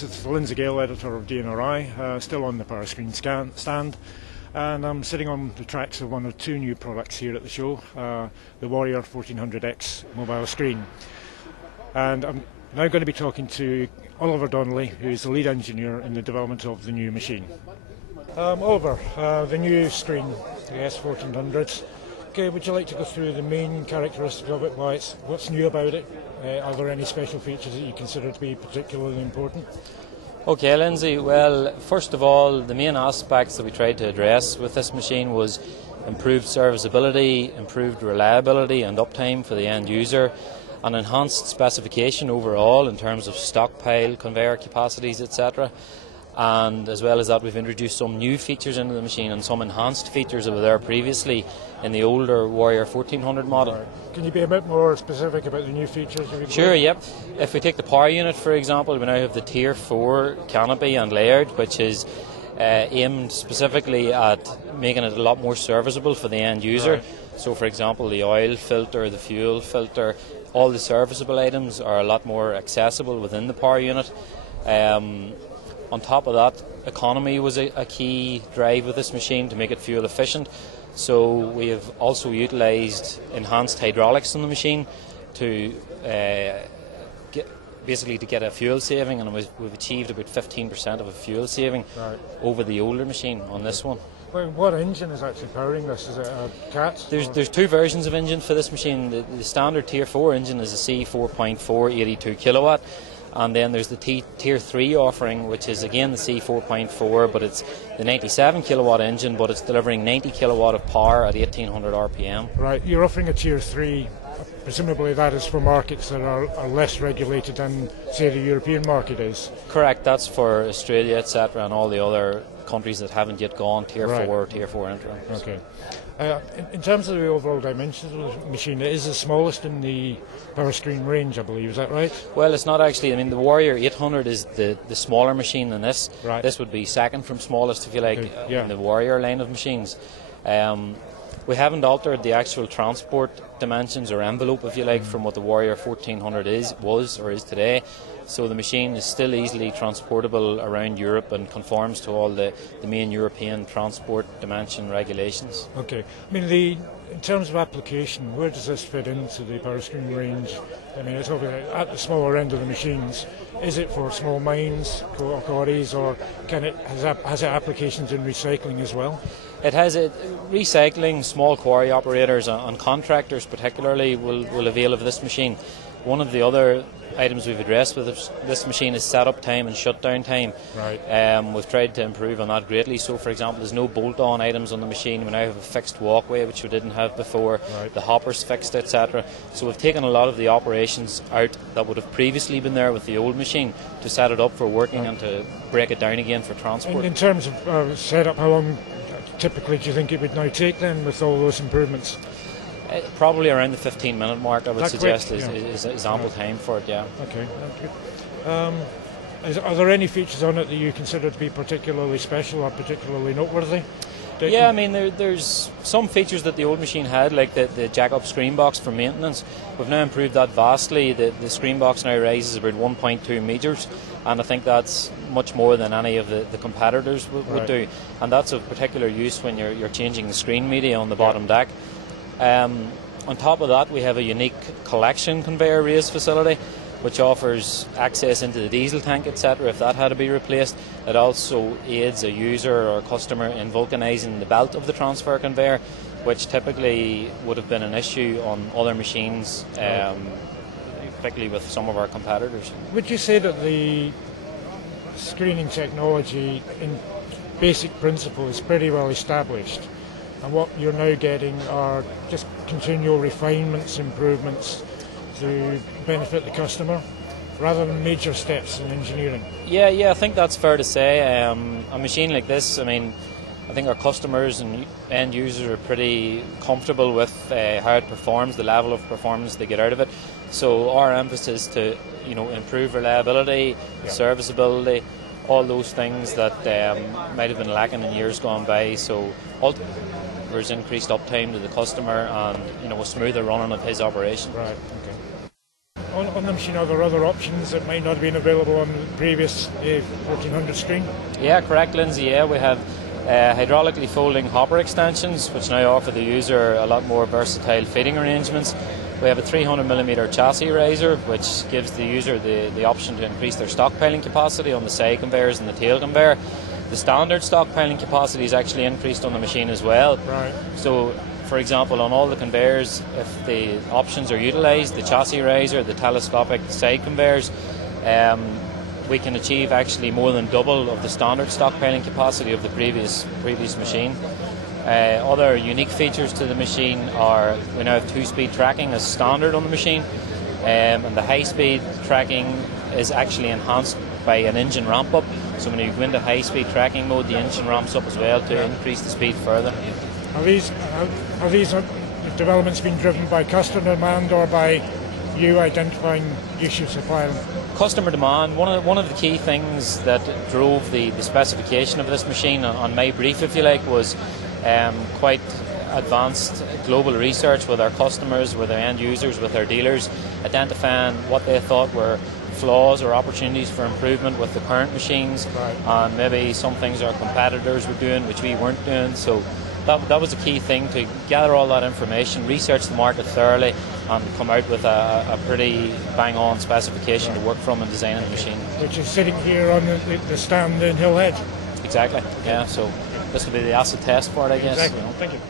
this is Lindsay Gale, editor of DNRI, still on the Powerscreen stand, and I'm sitting on the tracks of one of two new products here at the show, the Warrior 1400X mobile screen. And I'm now going to be talking to Oliver Donnelly, who's the lead engineer in the development of the new machine. Oliver, the new screen, the S1400, okay, would you like to go through the main characteristics of it, what's new about it? Are there any special features that you consider to be particularly important? Okay, Lindsay, well, first of all, the main aspects that we tried to address with this machine was improved serviceability, improved reliability and uptime for the end user, an enhanced specification overall in terms of stockpile, conveyor capacities, etc. And as well as that, we've introduced some new features into the machine and some enhanced features that were there previously in the older Warrior 1400 model. Right. Can you be a bit more specific about the new features? Sure, yep. If we take the power unit, for example, we now have the Tier 4 canopy and layered, which is aimed specifically at making it a lot more serviceable for the end user. Right. So, for example, the oil filter, the fuel filter, all the serviceable items are a lot more accessible within the power unit. On top of that, economy was a key drive with this machine to make it fuel efficient. So we have also utilised enhanced hydraulics on the machine to get a fuel saving, and we've achieved about 15% of a fuel saving over the older machine on this one. Well, what engine is actually powering this? Is it a CAT? There's two versions of engine for this machine. The standard Tier 4 engine is a C4.4 82 kilowatt. And then there's the Tier 3 offering, which is again the C4.4, but it's the 97 kilowatt engine, but it's delivering 90 kilowatt of power at 1800 RPM. Right, you're offering a Tier 3. Presumably that is for markets that are less regulated than, say, the European market is. Correct, that's for Australia, etc., and all the other countries that haven't yet gone Tier 4 or Tier 4 entry. Okay. In terms of the overall dimensions of the machine, it is the smallest in the Powerscreen range, I believe, is that right? Well, it's not actually. I mean, the Warrior 800 is the smaller machine than this. Right. This would be second from smallest, if you like, in the Warrior line of machines. We haven't altered the actual transport dimensions or envelope, if you like, from what the Warrior 1400 was or is today. So the machine is still easily transportable around Europe and conforms to all the main European transport dimension regulations. Okay. I mean, in terms of application, where does this fit into the Powerscreen range? I mean, it's obviously at the smaller end of the machines. Is it for small mines, quarries, or has it applications in recycling as well? It has recycling, small quarry operators and contractors particularly will avail of this machine. One of the other items we've addressed with this machine is setup time and shutdown time. Right. We've tried to improve on that greatly. So, for example, there's no bolt-on items on the machine. We now have a fixed walkway, which we didn't have before. Right. The hopper's fixed, etc. So we've taken a lot of the operations out that would have previously been there with the old machine to set it up for working and to break it down again for transport. In terms of setup, how long typically do you think it would now take then with all those improvements? Probably around the 15-minute mark, I would suggest, quick? is ample time for it, yeah. Okay, that's good. Are there any features on it that you consider to be particularly special or particularly noteworthy? Yeah, I mean, there's some features that the old machine had, like the jack-up screen box for maintenance. We've now improved that vastly. The screen box now rises about 1.2 metres, and I think that's much more than any of the competitors would do. And that's of particular use when you're changing the screen media on the bottom deck. On top of that, we have a unique collection conveyor raise facility, which offers access into the diesel tank, etc. if that had to be replaced. It also aids a user or customer in vulcanising the belt of the transfer conveyor, which typically would have been an issue on other machines, particularly with some of our competitors. Would you say that the screening technology in basic principle is pretty well established, and what you're now getting are just continual refinements, improvements to benefit the customer, rather than major steps in engineering? Yeah, I think that's fair to say. A machine like this, I mean, I think our customers and end users are pretty comfortable with how it performs, the level of performance they get out of it. So our emphasis to improve reliability, serviceability, all those things that might have been lacking in years gone by. So ultimately, there's increased uptime to the customer and a smoother running of his operation. Right. Okay. on the machine, are there other options that might not have been available on the previous 1400 screen? Yeah, correct, Lindsay. Yeah, we have hydraulically folding hopper extensions, which now offer the user a lot more versatile feeding arrangements. We have a 300mm chassis raiser, which gives the user the option to increase their stockpiling capacity on the side conveyors and the tail conveyor. The standard stockpiling capacity is actually increased on the machine as well. Right. So, for example, on all the conveyors, if the options are utilised, the chassis raiser, the telescopic side conveyors, we can achieve actually more than double of the standard stockpiling capacity of the previous machine. Other unique features to the machine are we now have 2-speed tracking as standard on the machine, and the high-speed tracking is actually enhanced by an engine ramp-up. So when you go into high-speed tracking mode, the engine ramps up as well to increase the speed further. Have these developments been driven by customer demand or by you identifying you should supply them? Customer demand. One of the key things that drove the specification of this machine on my brief, if you like, was quite advanced global research with our customers, with our end users, with our dealers, identifying what they thought were flaws or opportunities for improvement with the current machines, right, and maybe some things our competitors were doing which we weren't doing. So that was a key thing, to gather all that information, research the market thoroughly, and come out with a pretty bang-on specification to work from and design the machine. Which is sitting here on the stand in Hillhead. Exactly, yeah. So this will be the acid test for it, I guess. Exactly. You know. Thank you.